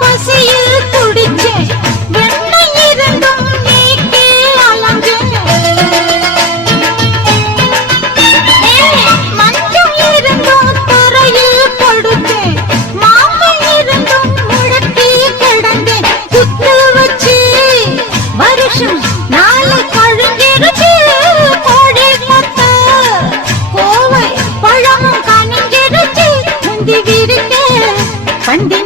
பசியில் துடிச்சேன் வெண்ணெய் இருந்தும் நீக்கே அலைஞ்சேன் மஞ்சள் இருந்தும் தரையில் படுத்தேன் மாமன் இருந்தும் முழக்கி கிடந்தேன் குத்து வச்சு வருஷம் நாளை கழுங்கிருச்சு கோழி கொத்த கோவை பழமும் கனிஞ்சிருச்சு முந்தி விரிக்க பண்டி